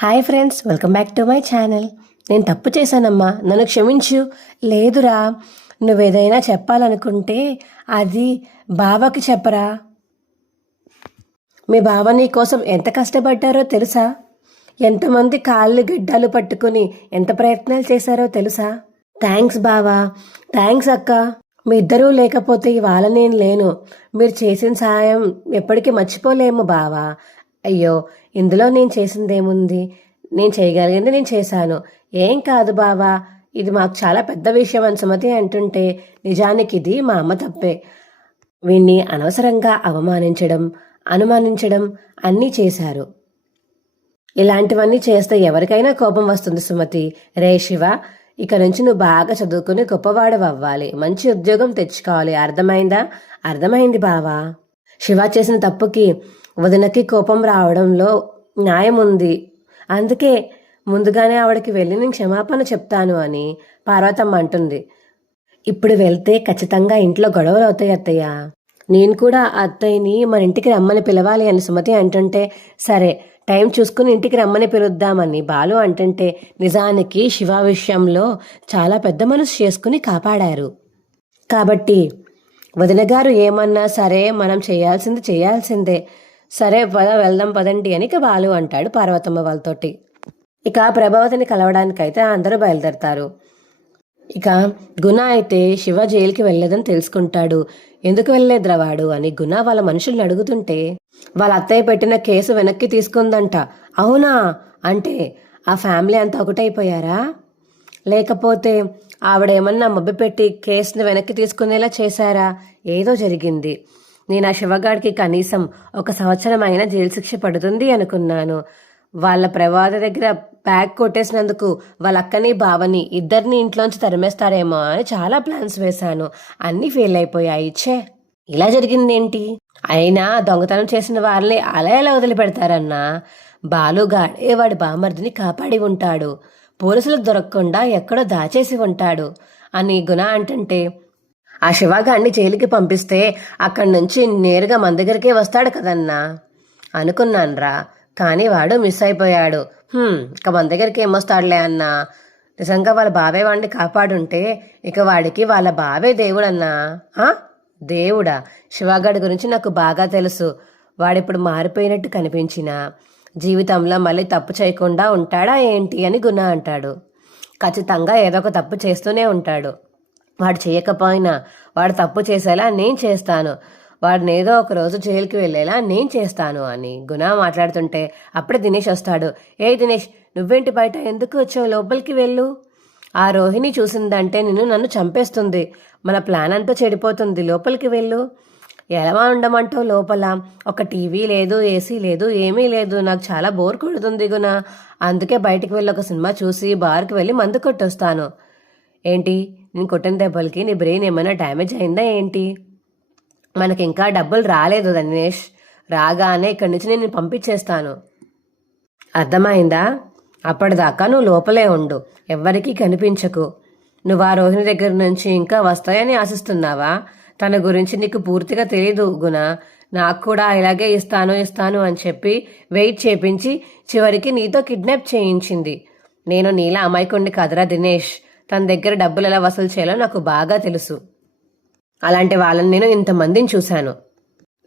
Hi friends, welcome back to my channel. నేను తప్పు చేశానమ్మా, నన్ను క్షమించు. లేదురా, నువ్వేదైనా చెప్పాలనుకుంటే అది బావకి చెప్పరా. మీ బావ నీ కోసం ఎంత కష్టపడ్డారో తెలుసా? ఎంతమంది కాళ్ళు గిడ్డాలు పట్టుకుని ఎంత ప్రయత్నాలు చేశారో తెలుసా? థ్యాంక్స్ బావా, థ్యాంక్స్ అక్క. మీ ఇద్దరూ లేకపోతే ఇవాళ నేను లేను. మీరు చేసిన సాయం ఎప్పటికీ మర్చిపోలేము బావా. అయ్యో, ఇందులో నేను చేసిందేముంది? నేను చేయగలిగింది నేను చేశాను. ఏం కాదు బావా, ఇది మాకు చాలా పెద్ద విషయం అని సుమతి అంటుంటే నిజానికి ఇది మా అమ్మ తప్పే. వీణ్ణి అనవసరంగా అవమానించడం, అనుమానించడం అన్నీ చేశారు. ఇలాంటివన్నీ చేస్తే ఎవరికైనా కోపం వస్తుంది సుమతి. రే శివ, ఇక నుంచి నువ్వు బాగా చదువుకుని గొప్పవాడు అవ్వాలి, మంచి ఉద్యోగం తెచ్చుకోవాలి. అర్థమైందా? అర్థమైంది బావా. శివ చేసిన తప్పుకి వదినకి కోపం రావడంలో న్యాయం ఉంది. అందుకే ముందుగానే ఆవిడకి వెళ్ళి నేను క్షమాపణ చెప్తాను అని పార్వతమ్మ అంటుంది. ఇప్పుడు వెళ్తే ఖచ్చితంగా ఇంట్లో గొడవలు అవుతాయి అత్తయ్య. నేను కూడా అత్తయ్యని మన ఇంటికి రమ్మని పిలవాలి అని సుమతి అంటుంటే, సరే టైం చూసుకుని ఇంటికి రమ్మని పిలుద్దామని బాలు అంటుంటే, నిజానికి శివ విషయంలో చాలా పెద్ద మనసు చేసుకుని కాపాడారు. కాబట్టి వదిన గారు ఏమన్నా సరే మనం చేయాల్సిందే. సరే వెళ్దాం పదండి అని ఇక బాలు అంటాడు పార్వతమ్మ వాళ్ళతోటి. ఇక ప్రభావతిని కలవడానికైతే అందరూ బయలుదేరతారు. ఇక గుణ అయితే శివ జైలుకి వెళ్ళలేదని తెలుసుకుంటాడు. ఎందుకు వెళ్ళలేదురా వాడు అని గుణ వాళ్ళ మనుషుల్ని అడుగుతుంటే, వాళ్ళ అత్తయ్య పెట్టిన కేసు వెనక్కి తీసుకుందంట. అవునా? అంటే ఆ ఫ్యామిలీ అంతా ఒకటైపోయారా? లేకపోతే ఆవిడేమన్నా మభ్యపెట్టి కేసుని వెనక్కి తీసుకునేలా చేశారా? ఏదో జరిగింది. నేను ఆ శివగాడికి కనీసం 1 సంవత్సరం అయినా జైలు శిక్ష పడుతుంది అనుకున్నాను. వాళ్ళ ప్రవాద దగ్గర బ్యాగ్ కొట్టేసినందుకు వాళ్ళ అక్కని బావని ఇద్దరిని ఇంట్లోంచి తరిమేస్తారేమో అని చాలా ప్లాన్స్ వేశాను. అన్నీ ఫెయిల్ అయిపోయాయి. ఇలా జరిగిందేంటి? అయినా దొంగతనం చేసిన వాళ్ళని అలా ఎలా వదిలిపెడతారన్నా? బాలుగాడే వాడి బామర్దిని కాపాడి ఉంటాడు. పోలీసులకు దొరకకుండా ఎక్కడో దాచేసి ఉంటాడు అని గుణ అంటుంటే, ఆ శివగాడిని జైలుకి పంపిస్తే అక్కడి నుంచి నేరుగా మన దగ్గరికే వస్తాడు కదన్నా అనుకున్నాన్రా. కానీ వాడు మిస్ అయిపోయాడు. ఇక మన దగ్గరికి ఏమొస్తాడులే అన్నా. నిజంగా వాళ్ళ బావే వాడిని కాపాడుంటే ఇక వాడికి వాళ్ళ బావే దేవుడన్నా. దేవుడా? శివగాడి గురించి నాకు బాగా తెలుసు. వాడిప్పుడు మారిపోయినట్టు కనిపించినా జీవితంలో మళ్ళీ తప్పు చేయకుండా ఉంటాడా ఏంటి అని గుణ అంటాడు. ఖచ్చితంగా ఏదో ఒక తప్పు చేస్తూనే ఉంటాడు. వాడు చేయకపోయినా వాడు తప్పు చేసేలా నేను చేస్తాను. వాడిని ఏదో ఒక రోజు జైలుకి వెళ్ళేలా నేను చేస్తాను అని గుణ మాట్లాడుతుంటే అప్పుడే దినేష్ వస్తాడు. ఏ దినేష్, నువ్వేంటి బయట? ఎందుకు వచ్చావు? లోపలికి వెళ్ళు. ఆ రోహిణి చూసిందంటే నన్ను చంపేస్తుంది. మన ప్లాన్ అంతా చెడిపోతుంది. లోపలికి వెళ్ళు. ఎలా ఉండమంటావు? లోపల ఒక టీవీ లేదు, ఏసీ లేదు, ఏమీ లేదు. నాకు చాలా బోర్ కొడుతుంది గుణ. అందుకే బయటికి వెళ్ళి ఒక సినిమా చూసి బార్కి వెళ్ళి మందు కొట్టొస్తాను. ఏంటి, నేను కొట్టిన దెబ్బలకి నీ బ్రెయిన్ ఏమైనా డ్యామేజ్ అయిందా ఏంటి? మనకి ఇంకా డబ్బులు రాలేదు దినేష్. రాగానే ఇక్కడి నుంచి నేను పంపించేస్తాను. అర్థమైందా? అప్పటిదాకా నువ్వు లోపలే ఉండు, ఎవ్వరికీ కనిపించకు. నువ్వు ఆ రోహిణి దగ్గర నుంచి ఇంకా వస్తాయని ఆశిస్తున్నావా? తన గురించి నీకు పూర్తిగా తెలీదు గుణ. నాకు కూడా ఇలాగే ఇస్తాను అని చెప్పి వెయిట్ చేపించి చివరికి నీతో కిడ్నాప్ చేయించింది. నేను నీలా అమాయకుణ్ణి కదరా దినేష్. తన దగ్గర డబ్బులు ఎలా వసూలు చేయాలో నాకు బాగా తెలుసు. అలాంటి వాళ్ళని నేను ఇంతమందిని చూశాను.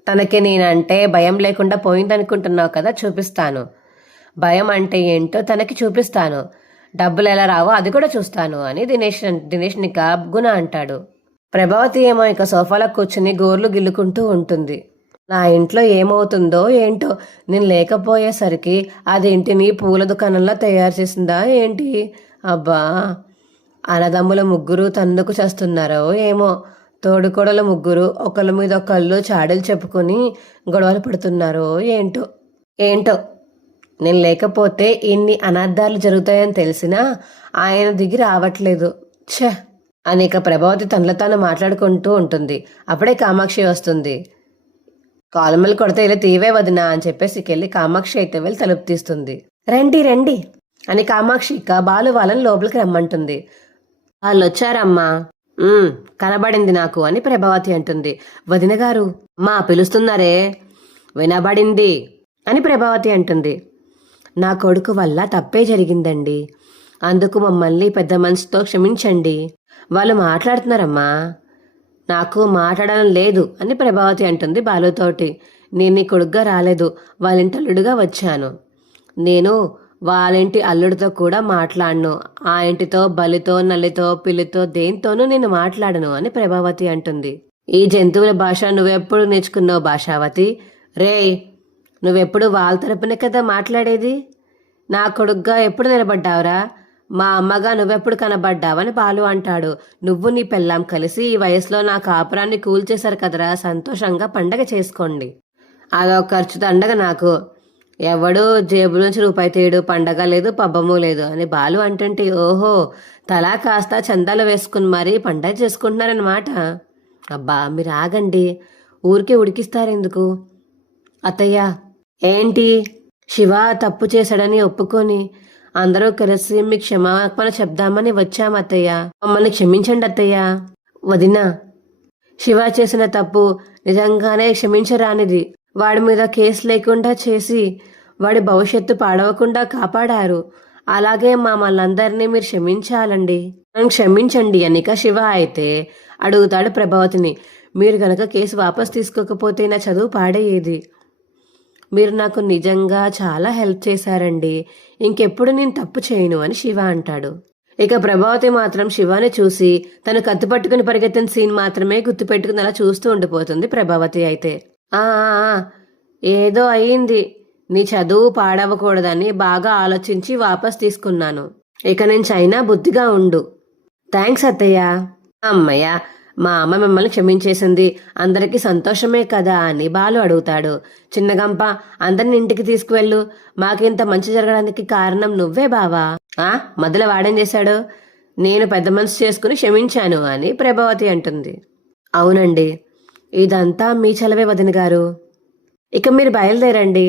తనకి నేనంటే భయం లేకుండా పోయిందనుకుంటున్నావు కదా, చూపిస్తాను. భయం అంటే ఏంటో తనకి చూపిస్తాను. డబ్బులు ఎలా రావో అది కూడా చూస్తాను అని దినేష్ని గుణ అంటాడు. ప్రభావతి ఏమో ఇక సోఫాలో కూర్చుని గోర్లు గిల్లుకుంటూ ఉంటుంది. నా ఇంట్లో ఏమవుతుందో ఏంటో, నేను లేకపోయేసరికి అది ఇంటిని పూల దుకాణంలో తయారు చేసిందా ఏంటి? అబ్బా, అన్నదమ్ముల 3 తన్నుకు చేస్తున్నారో ఏమో. తోడుకోడల 3 ఒకళ్ళ మీద ఒకళ్ళు చాడీలు చెప్పుకొని గొడవలు పడుతున్నారో ఏంటో. నేను లేకపోతే ఇన్ని అనర్థాలు జరుగుతాయని తెలిసినా ఆయన దిగి రావట్లేదు. అనేక ప్రభావతి తనలో తాను మాట్లాడుకుంటూ ఉంటుంది. అప్పుడే కామాక్షి వస్తుంది. కాలమలు కొడితే ఇలా తీవే వదినా అని చెప్పేసి వెళ్ళి కామాక్షి అయితే వెళ్ళి తలుపు తీస్తుంది. రండి అని కామాక్షి ఇక బాలు వాళ్ళని లోపలికి రమ్మంటుంది. వాళ్ళు వచ్చారమ్మా. కనబడింది నాకు అని ప్రభావతి అంటుంది. వదిన గారు, మా పిలుస్తున్నారే. వినబడింది అని ప్రభావతి అంటుంది. నా కొడుకు వల్ల తప్పే జరిగిందండి. అందుకు మమ్మల్ని పెద్ద మనసుతో క్షమించండి. వాళ్ళు మాట్లాడుతున్నారమ్మా. నాకు మాట్లాడడం లేదు అని ప్రభావతి అంటుంది బాలుతోటి. నేను నీ కొడుగ్గా రాలేదు, వాళ్ళింటి అల్లుడుగా వచ్చాను. నేను వాళ్ళింటి అల్లుడితో కూడా మాట్లాడను. ఆ ఇంటితో బలితో నల్లితో పిల్లితో దేంతోనూ నేను మాట్లాడను అని ప్రభావతి అంటుంది. ఈ జంతువుల భాష నువ్వెప్పుడు నేర్చుకున్నావు భాషావతి? రేయ్, నువ్వెప్పుడు వాళ్ళ తరపునే కదా మాట్లాడేది. నా కొడుగ్గా ఎప్పుడు నిలబడ్డావురా? మా అమ్మగా నువ్వెప్పుడు కనబడ్డావని బాలు అంటాడు. నువ్వు నీ పెళ్ళాం కలిసి ఈ వయసులో నా కాపురాన్ని కూల్చేశారు కదరా, సంతోషంగా పండగ చేసుకోండి. అదో ఖర్చు దండగ నాకు. ఎవడు జేబు నుంచి రూపాయి తీయడు, పండగ లేదు పబ్బము లేదు అని బాలు అంటుంటే, ఓహో, తలా కాస్త చందాలు వేసుకుని మరీ పండగ చేసుకుంటున్నారనమాట. అబ్బా మీరు ఆగండి, ఊరికే ఉడికిస్తారెందుకు? అత్తయ్య, ఏంటి? శివ తప్పు చేశాడని ఒప్పుకొని అందరూ కలిసి మీకు క్షమాపణ చెప్దామని వచ్చాం అత్తయ్య. మమ్మల్ని క్షమించండి అత్తయ్య. వదినా, శివ చేసిన తప్పు నిజంగానే క్షమించరానిది. వాడి మీద కేసు లేకుండా చేసి వాడి భవిష్యత్తు పాడవకుండా కాపాడారు. అలాగే మమ్మల్ని మీరు క్షమించాలండి. నన్ను క్షమించండి అనిక శివ అయితే అడుగుతాడు ప్రభావతిని. మీరు గనక కేసు వాపస్ తీసుకోకపోతే నా చదువు పాడయ్యేది. మీరు నాకు నిజంగా చాలా హెల్ప్ చేశారండి. ఇంకెప్పుడు నేను తప్పు చేయను అని శివ అంటాడు. ఇక ప్రభావతి మాత్రం శివాని చూసి తను కత్తి పట్టుకుని పరిగెత్తిన సీన్ మాత్రమే గుర్తుపెట్టుకుని అలా చూస్తూ ఉండిపోతుంది ప్రభావతి అయితే. ఆ ఏదో అయ్యింది. నీ చదువు పాడవకూడదని బాగా ఆలోచించి వాపస్ తీసుకున్నాను. ఇక నేను చైనా బుద్ధిగా ఉండు. థ్యాంక్స్ అత్తయ్య. అమ్మయ్య, మా అమ్మ మిమ్మల్ని క్షమించేసింది, అందరికీ సంతోషమే కదా అని బాలు అడుగుతాడు. చిన్నగంప, అందరిని ఇంటికి తీసుకువెళ్ళు. మాకింత మంచి జరగడానికి కారణం నువ్వే బావా. మొదలు వాడేం చేశాడు? నేను పెద్ద మనసు చేసుకుని క్షమించాను అని ప్రభావతి అంటుంది. అవునండి, ఇదంతా మీ చలవే వదిన గారు. ఇక మీరు బయలుదేరండి.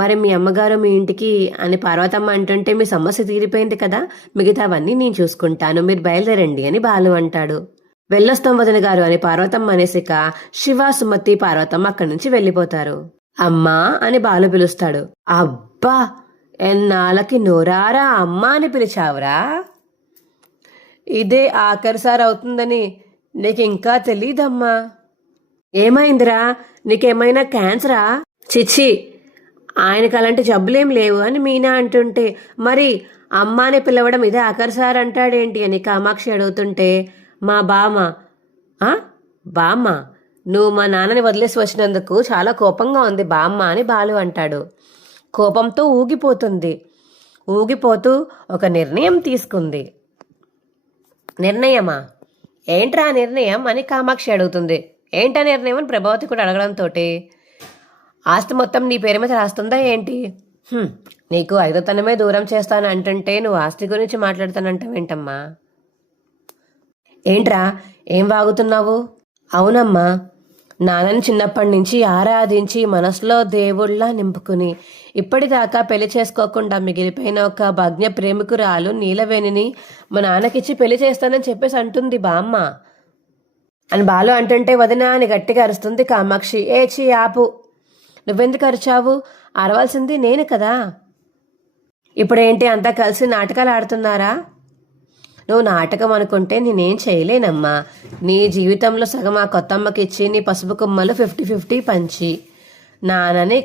మరి మీ అమ్మగారు మీ ఇంటికి అని పార్వతమ్మ అంటుంటే మీ సమస్య తీరిపోయింది కదా, మిగతావన్నీ నేను చూసుకుంటాను, మీరు బయలుదేరండి అని బాలు అంటాడు. వెళ్ళొస్తాం వదిన గారు అని పార్వతమ్మ అనేసిక శివ, సుమతి, పార్వతమ్మ అక్కడి నుంచి వెళ్ళిపోతారు. అమ్మా అని బాలు పిలుస్తాడు. అబ్బా, ఎన్నాళ్ళకి నోరారా అమ్మా అని పిలిచావురా? ఇదే ఆఖరిసారి అవుతుందని నీకు ఇంకా తెలీదమ్మా. ఏమైందిరా, నీకేమైనా క్యాన్సరా? చిచ్చి, ఆయనకు అలాంటి జబ్బులేం లేవు అని మీనా అంటుంటే, మరి అమ్మాని పిలవడం ఇదే ఆఖరిసారి అంటాడేంటి అని కామాక్షి అడుగుతుంటే, మా బామ్మ బామ్మ, నువ్వు మా నాన్నని వదిలేసి వచ్చినందుకు చాలా కోపంగా ఉంది బామ్మ అని బాలు అంటాడు. కోపంతో ఊగిపోతూ ఒక నిర్ణయం తీసుకుంది. నిర్ణయమా? ఏంట్రా నిర్ణయం అని కామాక్షి అడుగుతుంది. ఏంటా నిర్ణయం అని ప్రభావతి కూడా అడగడంతో, ఆస్తి మొత్తం నీ పేరు మీద రాస్తుందా ఏంటి? నీకు ఐదోతనమే దూరం చేస్తాను అంటుంటే నువ్వు ఆస్తి గురించి మాట్లాడుతానంటావేంటమ్మా? ఏంట్రా ఏం వాగుతున్నావు? అవునమ్మా, నాన్నని చిన్నప్పటి నుంచి ఆరాధించి మనసులో దేవుళ్ళ నింపుకుని ఇప్పటిదాకా పెళ్లి చేసుకోకుండా మిగిలిపోయిన ఒక భగ్న ప్రేమికురాలు నీలవేణిని మా నాన్నకిచ్చి పెళ్లి చేస్తానని చెప్పేసి అంటుంది బామ్మ అని బాలు అంటుంటే, వదినా అని గట్టిగా అరుస్తుంది కామాక్షి. చీ ఆపు, నువ్వెందుకు అరిచావు? అరవాల్సింది నేను కదా. ఇప్పుడేంటి అంతా కలిసి నాటకాలు ఆడుతున్నారా? నువ్వు నాటకం అనుకుంటే నేనేం చేయలేనమ్మా. నీ జీవితంలో సగం ఆ కొత్తమ్మకి ఇచ్చి నీ పసుపు కొమ్మలు 50-50 పంచి నాన్నని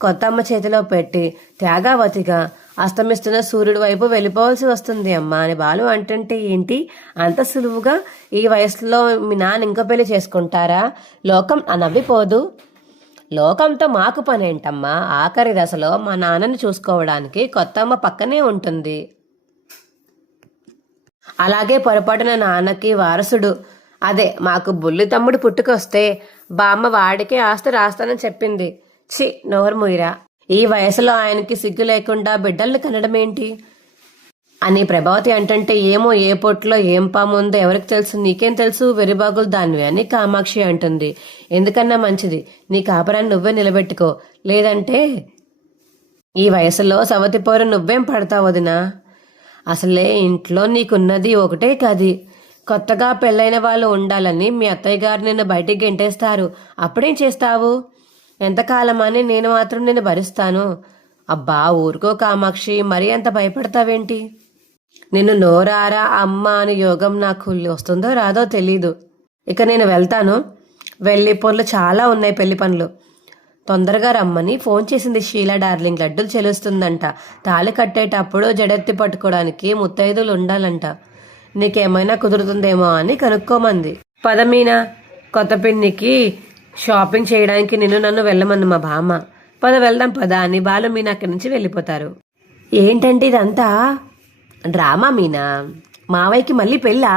కొత్తమ్మ చేతిలో పెట్టి త్యాగావతిగా అస్తమిస్తున్న సూర్యుడి వైపు వెళ్ళిపోవాల్సి వస్తుంది అమ్మా అని బాలు అంటుంటే, ఏంటి అంత సులువుగా ఈ వయసులో మీ నాన్న ఇంకో పెళ్లి చేసుకుంటారా? లోకం నవ్విపోదు. లోకంతో మాకు పనేంటమ్మా? ఆఖరి దశలో మా నాన్నని చూసుకోవడానికి కొత్తమ్మ పక్కనే ఉంటుంది. అలాగే పొరపాటున నాన్నకి వారసుడు, అదే మాకు బుల్లి తమ్ముడు పుట్టుకొస్తే బామ్మ వాడికే ఆస్తి రాస్తానని చెప్పింది. చి నోరు ముయిరా, ఈ వయసులో ఆయనకి సిగ్గు లేకుండా బిడ్డల్ని కనడమేంటి అని ప్రభావతి అంటుంటే, ఏమో ఏ పొట్లో ఏం పాముందో ఎవరికి తెలుసు, నీకేం తెలుసు, వెరిబాగులు దానివి అని కామాక్షి అంటుంది. ఎందుకన్నా మంచిది నీ కాపురాన్ని నువ్వే నిలబెట్టుకో, లేదంటే ఈ వయసులో సవతి పోరు నువ్వేం పడతావు వదినా. అసలే ఇంట్లో నీకున్నది ఒకటే గది. కొత్తగా పెళ్ళైన వాళ్ళు ఉండాలని మీ అత్తయ్య గారు నిన్ను బయటికి గెంటేస్తారు. అప్పుడేం చేస్తావు? ఎంతకాలమని నేను మాత్రం నిన్ను భరిస్తాను. అబ్బా ఊరుకో కామాక్షి, మరీ అంత భయపడతావేంటి? నిన్ను నోరారా అమ్మ అని యోగం నాకు వస్తుందో రాదో తెలీదు. ఇక నేను వెళ్తాను. వెళ్ళి పనులు చాలా ఉన్నాయి, పెళ్లి పనులు. తొందరగా రమ్మని ఫోన్ చేసింది షీలా డార్లింగ్. లడ్డూలు చెలుస్తుందంట. తాళి కట్టేటప్పుడు జడెత్తి పట్టుకోవడానికి ముత్తైదులు ఉండాలంట. నీకేమైనా కుదురుతుందేమో అని కనుక్కోమంది. పదమీనా, కొత్త పిన్నికి షాపింగ్ చేయడానికి నిన్ను నన్ను వెళ్ళమంది మా బామ్మ. పద వెళ్దాం పద అని బాలు మీనా అక్కడి నుంచి వెళ్ళిపోతారు. ఏంటంటే ఇదంతా డ్రామా మీనా? మావయ్యకి మళ్ళీ పెళ్ళా?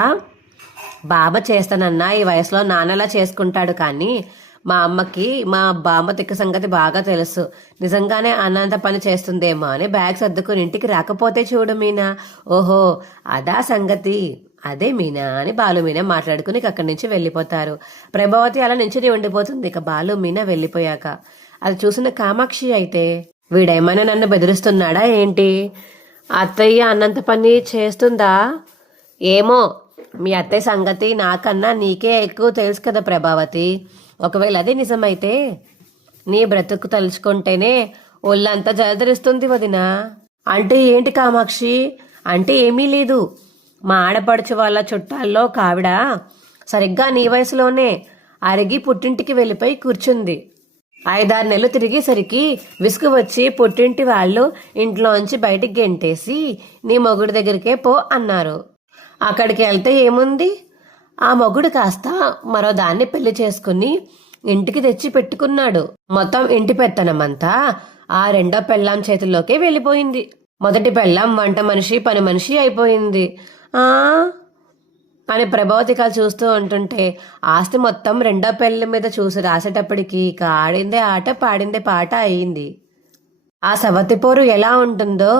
బాబా చేస్తానన్నా ఈ వయసులో నాన్నలా చేసుకుంటాడు, కానీ మా అమ్మకి మా బామ్మ తిక్క సంగతి బాగా తెలుసు. నిజంగానే అన్నంత పని చేస్తుందేమో అని బ్యాగ్ సర్దుకుని ఇంటికి రాకపోతే చూడు మీనా. ఓహో అదా సంగతి, అదే మీనా అని బాలు మీనా మాట్లాడుకుని అక్కడి నుంచి వెళ్ళిపోతారు. ప్రభావతి అలా నించుని ఉండిపోతుంది ఇక బాలు మీనా వెళ్ళిపోయాక. అది చూసిన కామాక్షి అయితే, వీడేమైనా నన్ను బెదిరిస్తున్నాడా ఏంటి? అత్తయ్య అన్నంత పని చేస్తుందా ఏమో. మీ అత్తయ్య సంగతి నాకన్నా నీకే ఎక్కువ తెలుసు కదా ప్రభావతి. ఒకవేళ అదే నిజమైతే నీ బ్రతుకు తలుచుకుంటేనే ఒళ్ళంతా జలధరిస్తుంది వదినా. అంటే ఏంటి కామాక్షి? అంటే ఏమీ లేదు. మా ఆడపడుచు వాళ్ళ చుట్టాల్లో కావిడ సరిగ్గా నీ వయసులోనే అరిగి పుట్టింటికి వెళ్ళిపోయి కూర్చుంది. 5-6 నెలలు తిరిగేసరికి విసుగు వచ్చి పుట్టింటి వాళ్ళు ఇంట్లోంచి బయటికి గెంటేసి నీ మొగుడి దగ్గరికే పో అన్నారు. అక్కడికి వెళ్తే ఏముంది, ఆ మొగుడు కాస్త మరో దాన్ని పెళ్లి చేసుకుని ఇంటికి తెచ్చి పెట్టుకున్నాడు. మొత్తం ఇంటి పెత్తనమంతా ఆ రెండో పెళ్ళాం చేతుల్లోకే వెళ్ళిపోయింది. మొదటి పెళ్ళాం వంట మనిషి పని మనిషి అయిపోయింది అని ప్రభావతికాలు చూస్తూ ఉంటుంటే, ఆస్తి మొత్తం రెండో పెళ్లి మీద చూసి రాసేటప్పటికి ఇక ఆడిందే ఆట పాడిందే పాట అయింది. ఆ సవతిపోరు ఎలా ఉంటుందో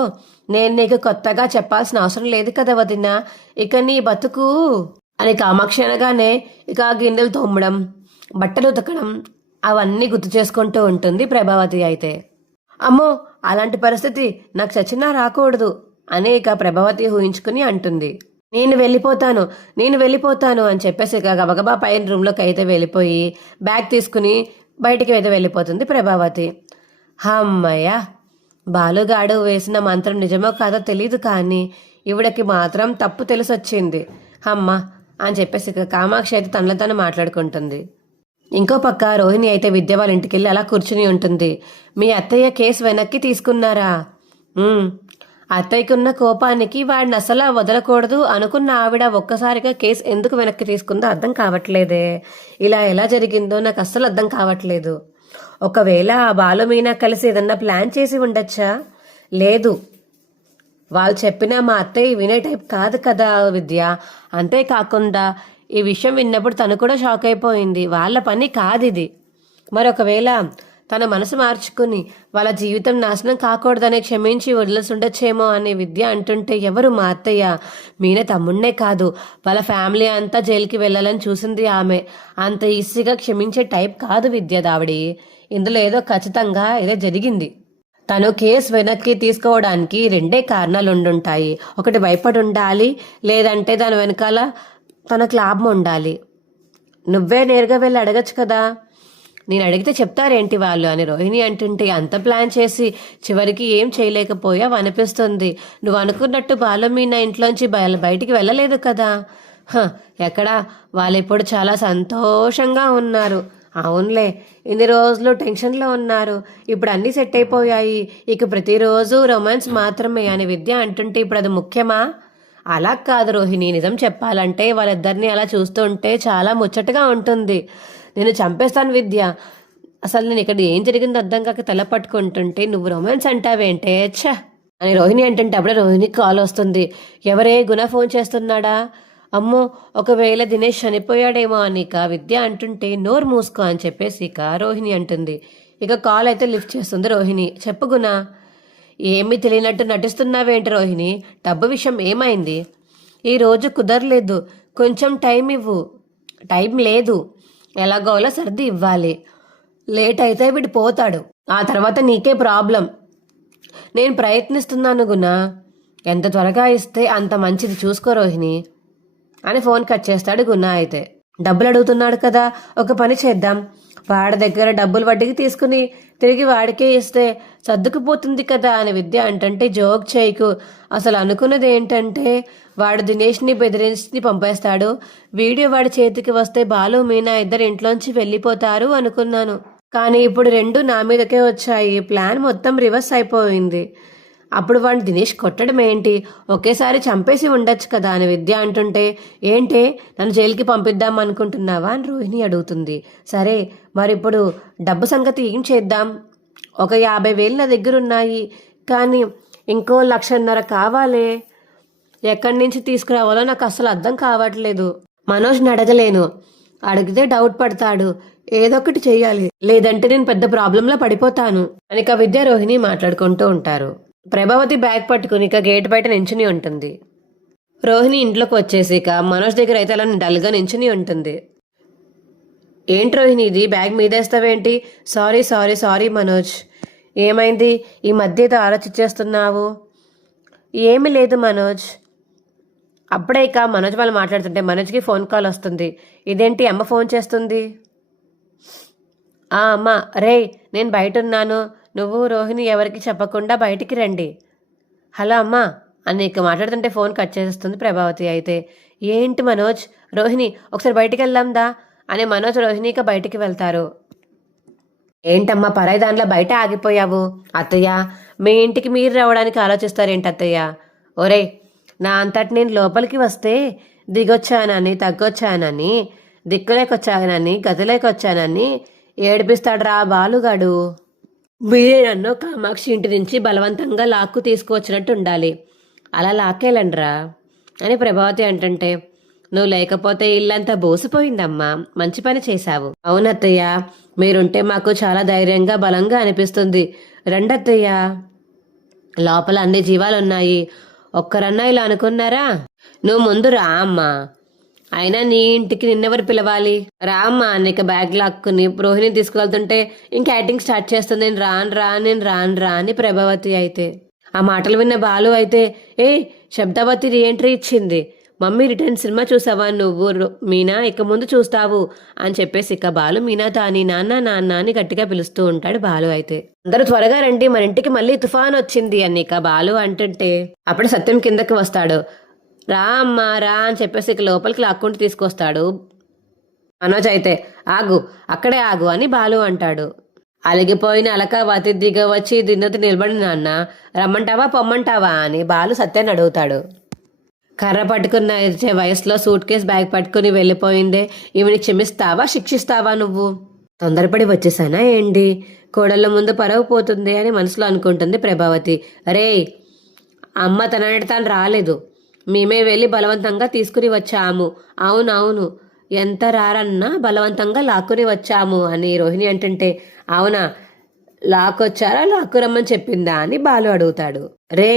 నేను నీకు కొత్తగా చెప్పాల్సిన అవసరం లేదు కదా వదినా. ఇక నీ బతుకు అని కామాక్షి అనగానే ఇక గిన్నెలు తోమడం, బట్టలు ఉతకడం అవన్నీ గుర్తు చేసుకుంటూ ఉంటుంది ప్రభావతి అయితే. అమ్మో అలాంటి పరిస్థితి నాకు చచ్చినా రాకూడదు అని ఇక ప్రభావతి ఊహించుకుని అంటుంది. నేను వెళ్ళిపోతాను అని చెప్పేసి ఇక గబగబా పైన రూమ్లోకి అయితే వెళ్ళిపోయి బ్యాగ్ తీసుకుని బయటికి అయితే వెళ్ళిపోతుంది ప్రభావతి. అమ్మయ్య, బాలుగాడు వేసిన మంత్రం నిజమో కాదో తెలీదు, కానీ ఈవిడకి మాత్రం తప్పు తెలిసొచ్చింది అమ్మ అని చెప్పేసి ఇక కామాక్షి అయితే తనలో తను మాట్లాడుకుంటుంది. ఇంకో పక్క రోహిణి అయితే విద్య వాళ్ళ ఇంటికి వెళ్ళి అలా కూర్చుని ఉంటుంది. మీ అత్తయ్య కేసు వెనక్కి తీసుకున్నారా? అత్తయ్యకున్న కోపానికి వాడిని అసలు వదలకూడదు అనుకున్న ఆవిడ ఒక్కసారిగా కేసు ఎందుకు వెనక్కి తీసుకుందో అర్థం కావట్లేదే. ఇలా ఎలా జరిగిందో నాకు అస్సలు అర్థం కావట్లేదు. ఒకవేళ ఆ బాలు మీనా కలిసి ఏదన్నా ప్లాన్ చేసి ఉండొచ్చా? లేదు, వాళ్ళు చెప్పినా మా అత్తయ్య వినే టైప్ కాదు కదా విద్య. అంతేకాకుండా ఈ విషయం విన్నప్పుడు తను కూడా షాక్ అయిపోయింది. వాళ్ళ పని కాదిది. మరొకవేళ తన మనసు మార్చుకుని వాళ్ళ జీవితం నాశనం కాకూడదని క్షమించి వదిలేసి ఉండొచ్చేమో అని విద్య అంటుంటే, ఎవరు మా అత్తయ్య? మీనే తమ్ముణ్ణే కాదు వాళ్ళ ఫ్యామిలీ అంతా జైలుకి వెళ్ళాలని చూసింది ఆమె. అంత ఈజీగా క్షమించే టైప్ కాదు విద్య దావిడి. ఇందులో ఏదో ఖచ్చితంగా ఇదే జరిగింది. తను కేసు వెనక్కి తీసుకోవడానికి 2 కారణాలు ఉండుంటాయి. ఒకటి భయపడి ఉండాలి, లేదంటే దాని వెనకాల తనకు లాభం ఉండాలి. నువ్వే నేరుగా వెళ్ళి అడగచ్చు కదా. నేను అడిగితే చెప్తారేంటి వాళ్ళు అని రోహిణి అంటుంటే, అంత ప్లాన్ చేసి చివరికి ఏం చేయలేకపోయావు అనిపిస్తుంది. నువ్వు అనుకున్నట్టు బాలు మీనా ఇంట్లోంచి బయటికి వెళ్ళలేదు కదా. ఎక్కడా, వాళ్ళు ఇప్పుడు చాలా సంతోషంగా ఉన్నారు. అవునులే, ఇన్ని రోజులు టెన్షన్లో ఉన్నారు, ఇప్పుడు అన్నీ సెట్ అయిపోయాయి, ఇక ప్రతిరోజు రొమాన్స్ మాత్రమే అని విద్య అంటుంటే, ఇప్పుడు అది ముఖ్యమా? అలా కాదు రోహిణి, నిజం చెప్పాలంటే వాళ్ళిద్దరిని అలా చూస్తూ ఉంటే చాలా ముచ్చటగా ఉంటుంది. నేను చంపేస్తాను విద్య. అసలు నేను ఇక్కడ ఏం జరిగిందో అర్థం కాక తల పట్టుకుంటుంటే నువ్వు రొమాన్స్ అంటావేంటే ఛ అని రోహిణి అంటుంటే అప్పుడే రోహిణికి కాల్ వస్తుంది. ఎవరే గుణ ఫోన్ చేస్తున్నాడా? అమ్మో, ఒకవేళ దినేష్ చనిపోయాడేమో అని ఇక విద్య అంటుంటే, నోరు మూసుకో అని చెప్పేసి ఇక రోహిణి అంటుంది. ఇక కాల్ అయితే లిఫ్ట్ చేస్తుంది రోహిణి. చెప్పు గుణ. ఏమీ తెలియనట్టు నటిస్తున్నావేంటి రోహిణి? డబ్బు విషయం ఏమైంది? ఈరోజు కుదరలేదు, కొంచెం టైం ఇవ్వు. టైం లేదు, ఎలాగోలా సర్ది ఇవ్వాలి. లేట్ అయితే వీడు పోతాడు, ఆ తర్వాత నీకే ప్రాబ్లం. నేను ప్రయత్నిస్తున్నాను గుణ, ఎంత త్వరగా ఇస్తే అంత మంచిది, చూసుకో రోహిణి అని ఫోన్ కట్ చేస్తాడు గుణ. అయితే డబ్బులు అడుగుతున్నాడు కదా, ఒక పని చేద్దాం, వాడి దగ్గర డబ్బులు వడ్డీకి తీసుకుని తిరిగి వాడికే ఇస్తే సర్దుకుపోతుంది కదా అని విద్య అంటంటే జోక్ చేయకు. అసలు అనుకున్నది ఏంటంటే వాడు దినేష్ని బెదిరించి పంపేస్తాడు, వీడియో వాడి చేతికి వస్తే బాలు మీనా ఇద్దరు ఇంట్లోంచి వెళ్ళిపోతారు అనుకున్నాను. కానీ ఇప్పుడు రెండు నా మీదకే వచ్చాయి. ప్లాన్ మొత్తం రివర్స్ అయిపోయింది. అప్పుడు వాడిని దినేష్ కొట్టడం ఏంటి, ఒకేసారి చంపేసి ఉండొచ్చు కదా అని విద్య అంటుంటే, ఏంటే నన్ను జైలుకి పంపిద్దాం అనుకుంటున్నావా అని రోహిణి అడుగుతుంది. సరే మరి ఇప్పుడు డబ్బు సంగతి ఏం చేద్దాం? ఒక 50,000 నా దగ్గర ఉన్నాయి, కానీ ఇంకో 1,50,000 కావాలే. ఎక్కడి నుంచి తీసుకురావాలో నాకు అసలు అర్థం కావట్లేదు. మనోజ్ని అడగలేను, అడిగితే డౌట్ పడతాడు. ఏదో ఒకటి చెయ్యాలి, లేదంటే నేను పెద్ద ప్రాబ్లంలో పడిపోతాను అని విద్య రోహిణి మాట్లాడుకుంటూ ఉంటారు. ప్రభావతి బ్యాగ్ పట్టుకుని గేట్ బయట నించుని ఉంటుంది. రోహిణి ఇంట్లోకి వచ్చేసి మనోజ్ దగ్గర అయితే అలా డల్గా నించుని ఉంటుంది. ఏంటి రోహిణి ఇది, బ్యాగ్ మీదేస్తావేంటి? Sorry sorry sorry Manoj. ఏమైంది ఈ మధ్య ఏదో ఆలోచించేస్తున్నావు? ఏమీ లేదు మనోజ్. అప్పుడే మనోజ్ వాళ్ళు మాట్లాడుతుంటే మనోజ్కి ఫోన్ కాల్ వస్తుంది. ఇదేంటి అమ్మ ఫోన్ చేస్తుంది? అమ్మ, రే నేను బయట ఉన్నాను, నువ్వు రోహిణి ఎవరికి చెప్పకుండా బయటికి రండి. హలో అమ్మా అని మాట్లాడుతుంటే ఫోన్ కట్ చేసేస్తుంది ప్రభావతి. అయితే ఏంటి మనోజ్, రోహిణి ఒకసారి బయటికి వెళ్దాందా అని మనోజ్ రోహిణికి బయటికి వెళ్తారు. ఏంటమ్మా పరాయి దాంట్లో బయట ఆగిపోయావు? అత్తయ్య మీ ఇంటికి మీరు రావడానికి ఆలోచిస్తారేంటి అత్తయ్య? ఒరే నా అంతటి నేను లోపలికి వస్తే దిగొచ్చానని, తగ్గొచ్చానని, దిక్కులేకొచ్చానని, గదిలేకొచ్చానని ఏడిపిస్తాడ్రా బాలుగాడు. మీరే నన్ను కామాక్షి ఇంటి నుంచి బలవంతంగా లాక్కు తీసుకువచ్చినట్టు ఉండాలి, అలా లాక్కేలండ్రా అని ప్రభావతి అంటుంటే, నువ్వు లేకపోతే ఇల్లంతా బోసిపోయిందమ్మా, మంచి పని చేశావు. అవునత్తయ్య, మీరుంటే మాకు చాలా ధైర్యంగా బలంగా అనిపిస్తుంది. రండత్తయ్య, లోపల అన్ని జీవాలున్నాయి, ఒక్కరన్నా ఇలా అనుకున్నారా? నువ్వు ముందు రా అమ్మా, అయినా నీ ఇంటికి నిన్నెవరు పిలవాలి? రా అమ్మా నీకు బ్యాగ్ లాక్కుని రోహిణి తీసుకువెళ్తుంటే ఇంకా యాక్టింగ్ స్టార్ట్ చేస్తుంది. నేను రాను రా అని ప్రభావతి. అయితే ఆ మాటలు విన్న బాలు అయితే, శబ్దావతి రీఎంట్రీ ఇచ్చింది, మమ్మీ రిటర్న్ సినిమా చూసావా నువ్వు మీనా, ఇక ముందు చూస్తావు అని చెప్పేసి బాలు మీనా తాని నాన్న నాన్న అని గట్టిగా పిలుస్తూ ఉంటాడు. బాలు అయితే అందరూ త్వరగా రండి, మన ఇంటికి మళ్ళీ తుఫాన్ వచ్చింది అని బాలు అంటుంటే అప్పుడు సత్యం కిందకి వస్తాడు. రా అమ్మా రా అని చెప్పేసి లోపలికి లాక్కుంటూ తీసుకొస్తాడు. మనోజ్ అయితే ఆగు, అక్కడే ఆగు అని బాలు అంటాడు. అలిగిపోయిన అలకావతి దిగ వచ్చి దిన్నతి నిలబడి, నాన్న రమ్మంటావా పొమ్మంటావా అని బాలు సత్యాన్ని అడుగుతాడు. కర్ర పట్టుకున్న వయసులో సూట్ కేస్ బ్యాగ్ పట్టుకుని వెళ్ళిపోయిందే, ఈమెని క్షమిస్తావా శిక్షిస్తావా? నువ్వు తొందరపడి వచ్చేసానా ఏంటి? కోడళ్ళ ముందు పరువు పోతుంది అని మనసులో అనుకుంటుంది ప్రభావతి. అరే అమ్మ తనని తాను రాలేదు, మేమే వెళ్ళి బలవంతంగా తీసుకుని వచ్చాము. అవునవును, ఎంత రారన్నా బలవంతంగా లాక్కుని వచ్చాము అని రోహిణి అంటుంటే, అవునా లాక్కొచ్చారా, లాక్కురమ్మని చెప్పిందా అని బాలు అడుగుతాడు. రే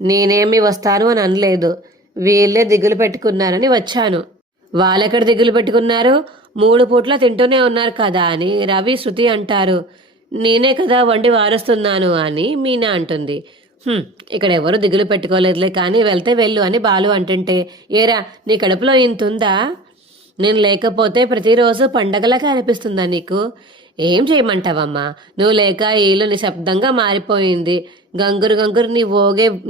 నేనేమి వస్తాను అని అనలేదు, వీళ్ళే దిగులు పెట్టుకున్నారని వచ్చాను. వాళ్ళెక్కడ దిగులు పెట్టుకున్నారు, 3 పూట్ల తింటూనే ఉన్నారు కదా అని రవి శృతి అంటారు. నేనే కదా వండి వారుస్తున్నాను అని మీనా అంటుంది. ఇక్కడ ఎవరు దిగులు పెట్టుకోలేదులే, కానీ వెళ్తే వెళ్ళు అని బాలు అంటుంటే, ఏరా నీ కడుపులో ఇంతుందా? నేను లేకపోతే ప్రతిరోజు పండగలాగా అనిపిస్తుందా నీకు? ఏం చేయమంటావమ్మా, నువ్వు లేక ఈ ఇల్లు నిశ్శబ్దంగా మారిపోయింది. గంగురు గంగురు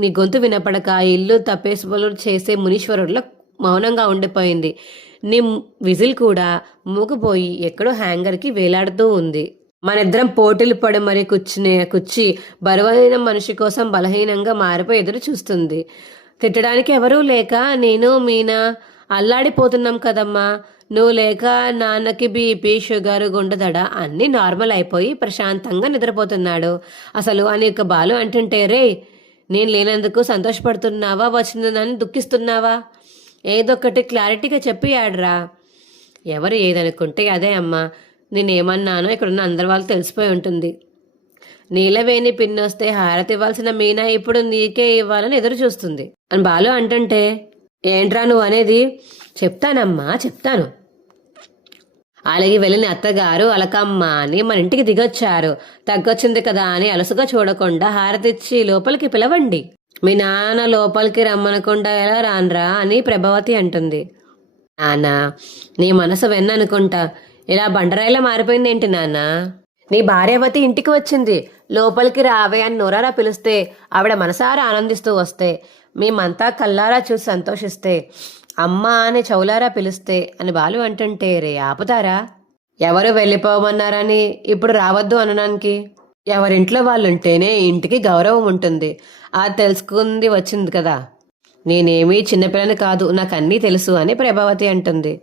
నీ గొంతు వినపడక ఇల్లు తప్పేసులు చేసే మునీశ్వరుడిలో మౌనంగా ఉండిపోయింది. నీ విజిల్ కూడా మూగిపోయి ఎక్కడో హ్యాంగర్కి వేలాడుతూ ఉంది. మనిద్దరం పోటీలు పడి మరి కుర్చీ బరువైన మనిషి కోసం బలహీనంగా మారిపోయి ఎదురు చూస్తుంది. తిట్టడానికి ఎవరూ లేక నేను మీనా అల్లాడిపోతున్నాం కదమ్మా. నువ్వు లేక నాన్నకి బీపీ షుగర్ గుండెదడ అన్నీ నార్మల్ అయిపోయి ప్రశాంతంగా నిద్రపోతున్నాడు అసలు అని బాలు అంటుంటే, రే నేను లేనందుకు సంతోషపడుతున్నావా, వచ్చిందని దుఃఖిస్తున్నావా? ఏదొక్కటి క్లారిటీగా చెప్పి ఆడరా. ఎవరు ఏదనుకుంటే అదే అమ్మా, నేనేమన్నానో ఇక్కడున్న అందరి వాళ్ళు తెలిసిపోయి ఉంటుంది. నీలవేణి పిన్నొస్తే హారతి ఇవ్వాల్సిన మీనా ఇప్పుడు నీకే ఇవ్వాలని ఎదురు చూస్తుంది అని బాలు అంటుంటే, ఏంట్రా నువ్వు అనేది? చెప్తానమ్మా చెప్తాను. అలాగే వెళ్ళిన అత్తగారు అలకమ్మ అని మన ఇంటికి దిగొచ్చారు, తగ్గొచ్చింది కదా అని అలసుగా చూడకుండా హారతిచ్చి లోపలికి పిలవండి. మీ నాన్న లోపలికి రమ్మనకుండా ఎలా రాన్రా అని ప్రభావతి అంటుంది. నాన్న నీ మనసు వెన్ననుకుంటా, ఇలా బండరాయిలా మారిపోయింది ఏంటి నాన్న? నీ భార్యావతి ఇంటికి వచ్చింది, లోపలికి రావే అని నోరారా పిలిస్తే ఆవిడ మనసారా ఆనందిస్తూ వస్తే మేమంతా కల్లారా చూసి సంతోషిస్తే అమ్మా అని చౌలారా పిలిస్తే అని బాలు అంటుంటే రే ఆపుతారా? ఎవరు వెళ్ళిపోమన్నారని ఇప్పుడు రావద్దు అనడానికి? ఎవరింట్లో వాళ్ళుంటేనే ఇంటికి గౌరవం ఉంటుంది. అది తెలుసుకుంది వచ్చింది కదా. నేనేమీ చిన్నపిల్లని కాదు, నాకు అన్నీ తెలుసు అని ప్రభావతి అంటుంది.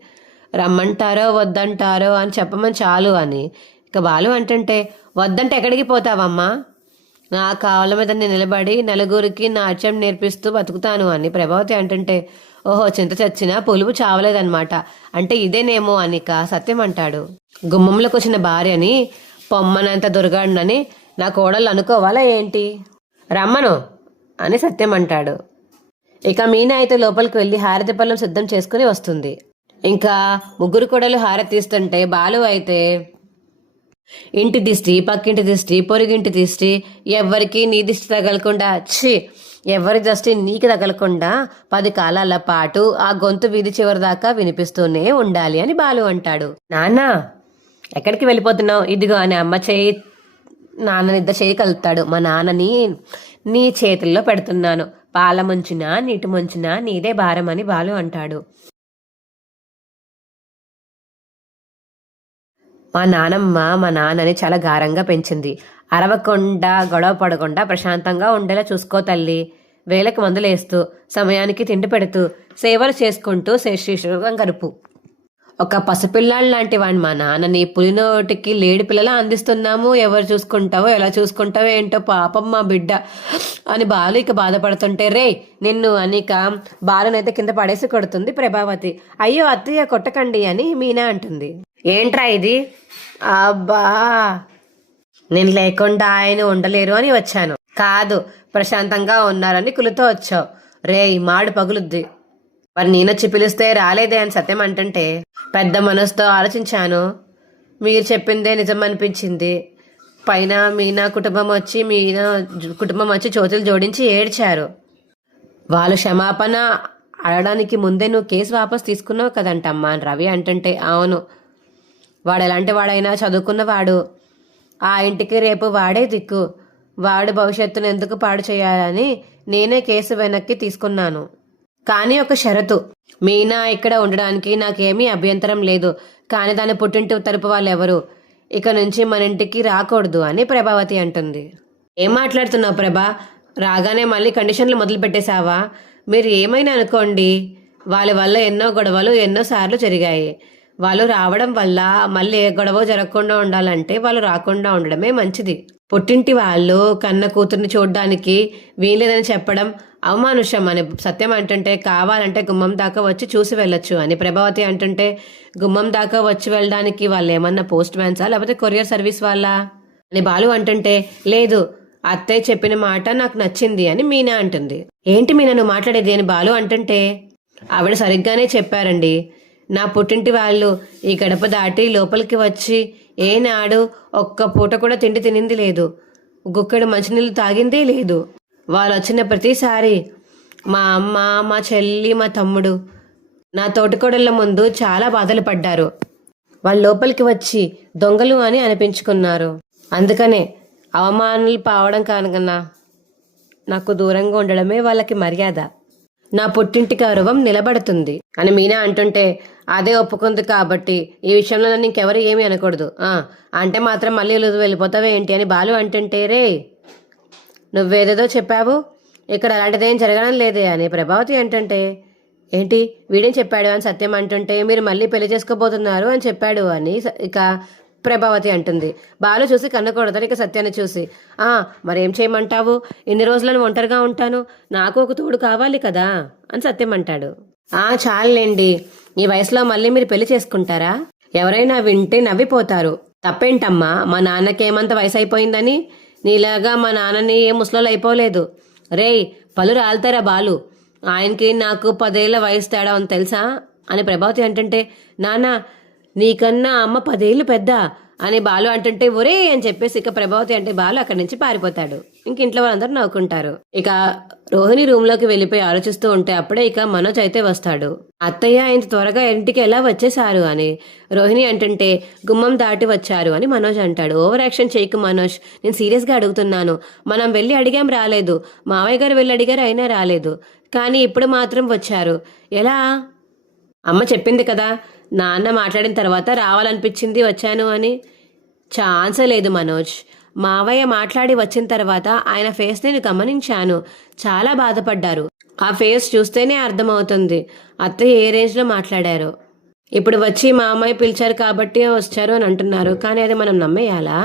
రమ్మంటారో వద్దంటారో అని చెప్పమని చాలు అని ఇక బాలు అంటుంటే వద్దంటే ఎక్కడికి పోతావమ్మా? నా కాళ్ళ మీద నేను నిలబడి నలుగురికి నాట్యం నేర్పిస్తూ బతుకుతాను అని ప్రభావతి అంటుంటే ఓహో చింత చచ్చినా పులుపు చావలేదన్నమాట, అంటే ఇదేనేమో అనిక సత్యం అంటాడు. గుమ్మంలోకి వచ్చిన భార్యని పొమ్మనంత దుర్గాడినని నా కోడళ్ళు అనుకోవాలా ఏంటి? రమ్మను అని సత్యం అంటాడు. ఇక మీనా అయితే లోపలికి వెళ్ళి హారతి పళ్ళం సిద్ధం చేసుకుని వస్తుంది. ఇంకా ముగ్గురు కోడలు హారతి తీస్తుంటే బాలు అయితే ఇంటి దిష్టి, పక్కింటి దిష్టి, పొరుగింటి దిష్టి, ఎవరికి నీ దిష్టి తగలకుండా ఎవరి దృష్టి నీకు తగలకుండా 10 కాలాల పాటు ఆ గొంతు వీధి చివరి దాకా వినిపిస్తూనే ఉండాలి అని బాలు అంటాడు. నాన్న ఎక్కడికి వెళ్ళిపోతున్నావు? ఇదిగో అని అమ్మ చేయి నాన్న నిద్ర చేయి కలుపుతాడు. మా నాన్నని నీ చేతుల్లో పెడుతున్నాను, పాల ముంచినా నీటి ముంచినా నీదే భారం అని బాలు అంటాడు. మా నానమ్మ మా నాన్నని చాలా గారంగా పెంచింది. అరవకుండా గొడవ పడకుండా ప్రశాంతంగా ఉండేలా చూసుకో తల్లి. వేళకి మందులేస్తూ సమయానికి తిండి పెడుతూ సేవలు చేసుకుంటూ శేషీశ్వరంగా గడుపు. ఒక పసిపిల్లాళ్ళ లాంటి వాడిని మా నాన్నని పులినోటికి లేడి పిల్లలా అందిస్తున్నాము. ఎవరు చూసుకుంటావో ఎలా చూసుకుంటావో ఏంటో పాపం మా బిడ్డ అని బాలు ఇక బాధపడుతుంటే రే నిన్ను అనిక బాలునైతే కింద పడేసి కొడుతుంది ప్రభావతి. అయ్యో అత్తయ్య కొట్టకండి అని మీనా అంటుంది. ఏంట్రా ఇది? అబ్బా నేను లేకుండా ఆయన ఉండలేరు అని వచ్చాను. కాదు ప్రశాంతంగా ఉన్నారని కులుతో వచ్చావు. రే మాడు పగులుద్ది. మరి నేనొచ్చి పిలిస్తే రాలేదే అని సత్యం అంటుంటే పెద్ద మనసుతో ఆలోచించాను, మీరు చెప్పిందే నిజం అనిపించింది. పైన మీనా కుటుంబం వచ్చి చోతులు జోడించి ఏడ్చారు. వాళ్ళు క్షమాపణ అడగడానికి ముందే నువ్వు కేసు వాపస్ తీసుకున్నావు కదంటమ్మా అని రవి అంటుంటే అవును, వాడు ఎలాంటి వాడైనా చదువుకున్నవాడు, ఆ ఇంటికి రేపు వాడే దిక్కు, వాడు భవిష్యత్తును ఎందుకు పాడు చేయాలని నేనే కేసు వెనక్కి తీసుకున్నాను. కానీ ఒక షరతు, మీనా ఇక్కడ ఉండడానికి నాకేమీ అభ్యంతరం లేదు, కానీ దాని పుట్టింటి తరపు వాళ్ళు ఎవరు ఇక నుంచి మన ఇంటికి రాకూడదు అని ప్రభావతి అంటుంది. ఏం మాట్లాడుతున్నావు ప్రభా? రాగానే మళ్ళీ కండిషన్లు మొదలు పెట్టేశావా? మీరు ఏమైనా అనుకోండి, వాళ్ళ వల్ల ఎన్నో గొడవలు ఎన్నోసార్లు జరిగాయి. వాళ్ళు రావడం వల్ల మళ్ళీ ఏ గొడవ జరగకుండా ఉండాలంటే వాళ్ళు రాకుండా ఉండడమే మంచిది. పుట్టింటి వాళ్ళు కన్న కూతుర్ని చూడడానికి వీలేదని చెప్పడం అవమానుషం అని సత్యం అంటుంటే కావాలంటే గుమ్మం దాకా వచ్చి చూసి వెళ్ళొచ్చు అని ప్రభావతి అంటుంటే గుమ్మం దాకా వచ్చి వెళ్ళడానికి వాళ్ళు ఏమన్నా పోస్ట్ మ్యాన్సా లేకపోతే కొరియర్ సర్వీస్ వాళ్ళ అని బాలు అంటుంటే లేదు అత్తయ్య చెప్పిన మాట నాకు నచ్చింది అని మీనా అంటుంది. ఏంటి మీనా నువ్వు మాట్లాడేది అని బాలు అంటుంటే ఆవిడ సరిగ్గానే చెప్పారండి. నా పుట్టింటి వాళ్ళు ఈ గడప దాటి లోపలికి వచ్చి ఏనాడు ఒక్క పూట కూడా తిండి తినింది లేదు, గుక్కడు మంచినీళ్ళు తాగిందే లేదు. వాళ్ళు వచ్చిన ప్రతిసారి మా అమ్మ, మా చెల్లి, మా తమ్ముడు, నా తోటికోడళ్ళ ముందు చాలా బాధలు పడ్డారు. వాళ్ళు లోపలికి వచ్చి దొంగలు అని అనిపించుకున్నారు. అందుకనే అవమానాలు పావడం కానకన్నా నాకు దూరంగా ఉండడమే వాళ్ళకి మర్యాద. నా పుట్టింటి గౌరవం నిలబడుతుంది అని మీనా అంటుంటే అదే ఒప్పుకుంది కాబట్టి ఈ విషయంలో నన్ను ఇంకెవరు ఏమీ అనకూడదు అంటే మాత్రం మళ్ళీ వెళ్ళిపోతావే ఏంటి అని బాలు అంటుంటే రే నువ్వేదేదో చెప్పావు, ఇక్కడ అలాంటిదేం జరగడం లేదే అని ప్రభావతి అంటుంటే ఏంటి వీడేం చెప్పాడు అని సత్యం అంటుంటే మీరు మళ్ళీ పెళ్లి చేసుకోబోతున్నారు అని చెప్పాడు అని ఇక ప్రభావతి అంటుంది. బాలు చూసి కన్నకూడదు ఇక సత్యాన్ని చూసి మరేం చేయమంటావు, ఇన్ని రోజులను ఒంటరిగా ఉంటాను, నాకు ఒక తోడు కావాలి కదా అని సత్యం అంటాడు. చాలండి, ఈ వయసులో మళ్ళీ మీరు పెళ్లి చేసుకుంటారా? ఎవరైనా వింటే నవ్విపోతారు. తప్పేంటమ్మా, మా నాన్నకేమంత వయసు అయిపోయిందని? నీలాగా మా నాన్నని ఏ ముసలోళ్ళు అయిపోలేదు. రేయ్ పలు రాలుతారా బాలు, ఆయనకి నాకు 10 ఏళ్ల వయసు తేడా అని తెలుసా అని ప్రభావతి అంటుంటే నాన్న నీకన్నా అమ్మ 10 ఏళ్ళు పెద్ద అని బాలు అంటుంటే ఒరే అని చెప్పేసి ఇక ప్రభావతి అంటే బాలు అక్కడి నుంచి పారిపోతాడు. ఇంక ఇంట్లో వాళ్ళందరూ నవ్వుకుంటారు. ఇక రోహిణి రూమ్లోకి వెళ్ళిపోయి ఆలోచిస్తూ ఉంటే అప్పుడే ఇక మనోజ్ అయితే వస్తాడు. అత్తయ్య ఇంత త్వరగా ఇంటికి ఎలా వచ్చేసారు అని రోహిణి అంటుంటే గుమ్మం దాటి వచ్చారు అని మనోజ్ అంటాడు. ఓవర్ యాక్షన్ చేయకు మనోజ్, నేను సీరియస్గా అడుగుతున్నాను. మనం వెళ్ళి అడిగాం రాలేదు, మావయ్య గారు వెళ్ళి అడిగారు అయినా రాలేదు, కానీ ఇప్పుడు మాత్రం వచ్చారు ఎలా? అమ్మ చెప్పింది కదా, నాన్న మాట్లాడిన తర్వాత రావాలనిపించింది వచ్చాను అని. ఛాన్సే లేదు మనోజ్. మావయ్య మాట్లాడి వచ్చిన తర్వాత ఆయన ఫేస్ నేను గమనించాను, చాలా బాధపడ్డారు. ఆ ఫేస్ చూస్తేనే అర్థమవుతుంది అత్తయ్య ఏ రేంజ్లో మాట్లాడారో. ఇప్పుడు వచ్చి మా అమ్మాయి పిలిచారు కాబట్టి వచ్చారు అని అంటున్నారు, కానీ అది మనం నమ్మేయాలా?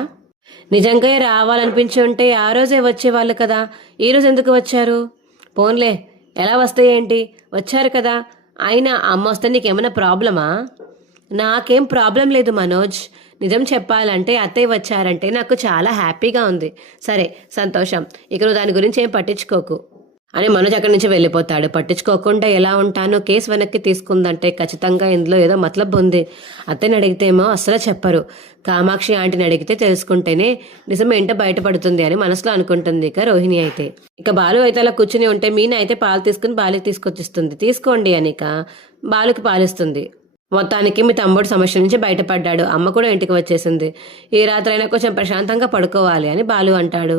నిజంగా రావాలనిపించి ఉంటే ఆ రోజే వచ్చేవాళ్ళు కదా, ఈరోజు ఎందుకు వచ్చారు? పోన్లే, ఎలా వస్తాయేంటి, వచ్చారు కదా. అయినా అమ్మ వస్తే నీకేమైనా ప్రాబ్లమా? నాకేం ప్రాబ్లం లేదు మనోజ్. నిజం చెప్పాలంటే అత్తయ్య వచ్చారంటే నాకు చాలా హ్యాపీగా ఉంది. సరే సంతోషం, ఇక నువ్వు దాని గురించి ఏం పట్టించుకోకు అని మనోజ్ అక్కడి నుంచి వెళ్ళిపోతాడు. పట్టించుకోకుండా ఎలా ఉంటానో, కేసు వెనక్కి తీసుకుందంటే ఖచ్చితంగా ఇందులో ఏదో మతలబ్ ఉంది. అత్తయ్యని అడిగితేమో అస్సలు చెప్పరు, కామాక్షి ఆంటీని అడిగితే తెలుసుకుంటేనే నిజం ఏంటో బయటపడుతుంది అని మనసులో అనుకుంటుంది ఇక రోహిణి అయితే. ఇక బాలు అయితే అలా కూర్చుని ఉంటే మీనా అయితే పాలు తీసుకుని బాలుకి తీసుకొచ్చిస్తుంది. తీసుకోండి అని ఇక బాలుకి పాలిస్తుంది. మొత్తానికి మీ తమ్ముడు సమస్య నుంచి బయటపడ్డాడు, అమ్మ కూడా ఇంటికి వచ్చేసింది. ఈ రాత్రైనా కొంచెం ప్రశాంతంగా పడుకోవాలి అని బాలు అంటాడు.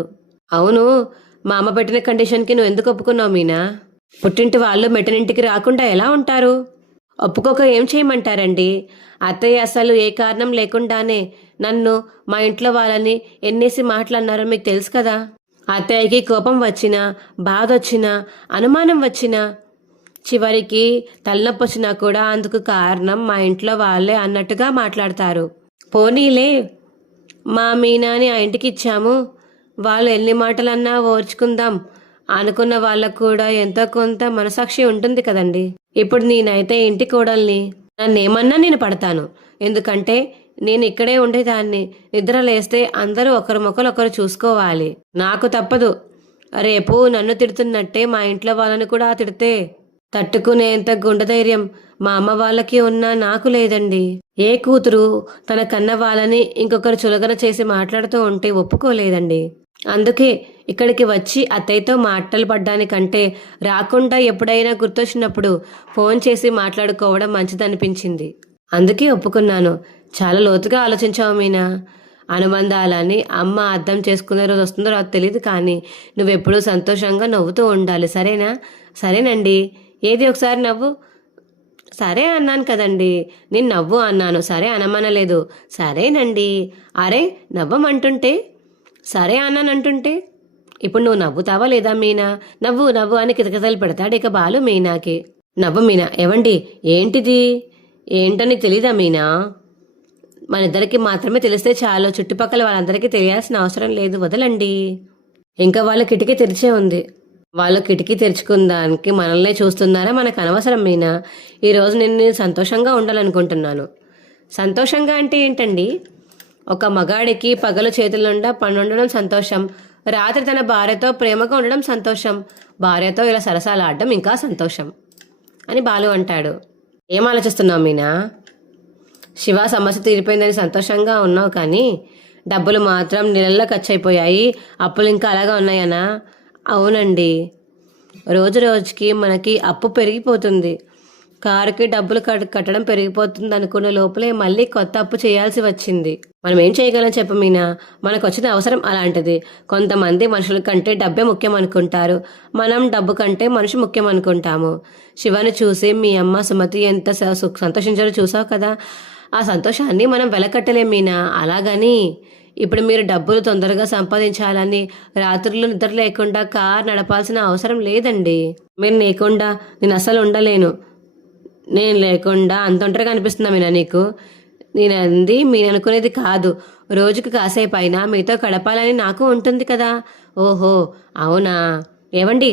అవును, మా అమ్మ పెట్టిన కండిషన్కి నువ్వు ఎందుకు ఒప్పుకున్నావు మీనా? పుట్టింటి వాళ్ళు మెట్టినింటికి రాకుండా ఎలా ఉంటారు? ఒప్పుకోక ఏం చేయమంటారండి? అత్తయ్య అసలు ఏ కారణం లేకుండానే నన్ను, మా ఇంట్లో వాళ్ళని ఎన్నేసి మాటలన్నారో మీకు తెలుసు కదా. అత్తయ్యకి కోపం వచ్చినా, బాధ వచ్చినా, అనుమానం వచ్చినా, చివరికి తలనొప్పి వచ్చినా కూడా అందుకు కారణం మా ఇంట్లో వాళ్ళే అన్నట్టుగా మాట్లాడతారు. పోనీలే, మా మీనాని ఆ ఇంటికి ఇచ్చాము, వాళ్ళు ఎన్ని మాటలన్నా ఓర్చుకుందాం అనుకున్న వాళ్ళకు కూడా ఎంతో కొంత మనసాక్షి ఉంటుంది కదండి. ఇప్పుడు నేనైతే ఇంటి కోడల్ని, నన్నేమన్నా నేను పడతాను. ఎందుకంటే నేను ఇక్కడే ఉండేదాన్ని. నిద్ర లేస్తే అందరూ ఒకరి మొక్కలు ఒకరు చూసుకోవాలి. నాకు తప్పదు. రేపు నన్ను తిడుతున్నట్టే మా ఇంట్లో వాళ్ళని కూడా తిడితే తట్టుకునేంత గుండెధైర్యం మా అమ్మ వాళ్ళకి ఉన్నా నాకు లేదండి. ఏ కూతురు తన కన్న వాళ్ళని ఇంకొకరు చులకన చేసి మాట్లాడుతూ ఉంటే ఒప్పుకోలేదండి. అందుకే ఇక్కడికి వచ్చి అత్తయ్యతో మాటలు పడ్డానికంటే రాకుండా ఎప్పుడైనా గుర్తొచ్చినప్పుడు ఫోన్ చేసి మాట్లాడుకోవడం మంచిదనిపించింది. అందుకే ఒప్పుకున్నాను. చాలా లోతుగా ఆలోచించావు మీనా. అనుబంధాలని అమ్మ అర్థం చేసుకునే రోజు వస్తుందో రాదు తెలియదు, కానీ నువ్వెప్పుడూ సంతోషంగా నవ్వుతూ ఉండాలి, సరేనా? సరేనండి. ఏది ఒకసారి నవ్వు. సరే అన్నాను కదండి, నేను నవ్వు అన్నాను, సరే అనమనలేదు. సరేనండి. అరే నవ్వమంటుంటే సరే అన్నానంటుంటే ఇప్పుడు నువ్వు నవ్వుతావా లేదా మీనా? నవ్వు నవ్వు అని కితకితలు పెడతాడు ఇక బాలు మీనాకి. నవ్వు మీనా. ఏవండి ఏంటిది, ఏంటని తెలీదా మీనా? మన ఇద్దరికి మాత్రమే తెలిస్తే చాలు, చుట్టుపక్కల వాళ్ళందరికీ తెలియాల్సిన అవసరం లేదు, వదలండి. ఇంకా వాళ్ళ కిటికీ తెరిచే ఉంది. వాళ్ళు కిటికీ తెరుచుకుందానికి మనల్నే చూస్తున్నారా? మనకు అనవసరం మీనా. ఈరోజు నేను సంతోషంగా ఉండాలనుకుంటున్నాను. సంతోషంగా అంటే ఏంటండి? ఒక మగాడికి పగలు చేతులుండా పనుండడం సంతోషం, రాత్రి తన భార్యతో ప్రేమగా ఉండడం సంతోషం, భార్యతో ఇలా సరసాలాడడం ఇంకా సంతోషం అని బాలు అంటాడు. ఏం ఆలోచిస్తున్నావు మీనా? శివ సమస్య తీరిపోయిందని సంతోషంగా ఉన్నావు, కానీ డబ్బులు మాత్రం నెలల్లో ఖర్చు అయిపోయాయి, అప్పులు ఇంకా అలాగా ఉన్నాయనా? అవునండి, రోజు రోజుకి మనకి అప్పు పెరిగిపోతుంది. కారుకి డబ్బులు కట్టడం పెరిగిపోతుంది అనుకున్న లోపలే మళ్ళీ కొత్త అప్పు చేయాల్సి వచ్చింది. మనం ఏం చేయగలం చెప్పు మీనా? మనకు వచ్చిన అవసరం అలాంటిది. కొంతమంది మనుషుల కంటే డబ్బే ముఖ్యం అనుకుంటారు, మనం డబ్బు కంటే మనిషి ముఖ్యం అనుకుంటాము. శివని చూసి మీ అమ్మ సుమతి ఎంత సంతోషించారో చూసావు కదా, ఆ సంతోషాన్ని మనం వెలకట్టలేం మీనా. అలాగని ఇప్పుడు మీరు డబ్బులు తొందరగా సంపాదించాలని రాత్రులు నిద్ర లేకుండా కార్ నడపాల్సిన అవసరం లేదండి. మీరు లేకుండా నేను అసలు ఉండలేను. నేను లేకుండా అంత ఒంటరిగా అనిపిస్తుందా మీనా నీకు? నేను అంది మీరు అనుకునేది కాదు. రోజుకి కాసేపు అయినా మీతో గడపాలని నాకు ఉంటుంది కదా. ఓహో అవునా. ఏవండి,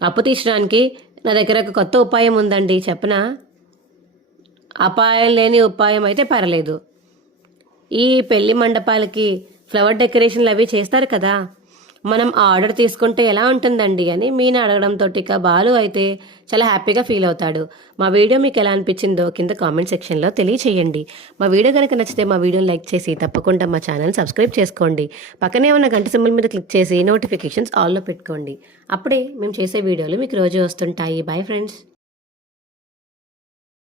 అప్పు తీర్చడానికి నా దగ్గర ఒక కొత్త ఉపాయం ఉందండి, చెప్పనా? అపాయం లేని ఉపాయం అయితే పర్లేదు. ఈ పెళ్లి మండపాలకి ఫ్లవర్ డెకరేషన్లు అవి చేస్తారు కదా, మనం ఆర్డర్ తీసుకుంటే ఎలా ఉంటుందండి అని మీనా అడగడంతో ఇక బాలు అయితే చాలా హ్యాపీగా ఫీల్ అవుతాడు. మా వీడియో మీకు ఎలా అనిపించిందో కింద కామెంట్ సెక్షన్లో తెలియచేయండి. మా వీడియో కనుక నచ్చితే మా వీడియోని లైక్ చేసి తప్పకుండా మా ఛానల్ సబ్స్క్రైబ్ చేసుకోండి. పక్కనే ఉన్న గంట సింబల్ మీద క్లిక్ చేసి నోటిఫికేషన్స్ ఆల్లో పెట్టుకోండి. అప్పుడే మేము చేసే వీడియోలు మీకు రోజు వస్తుంటాయి. Bye friends.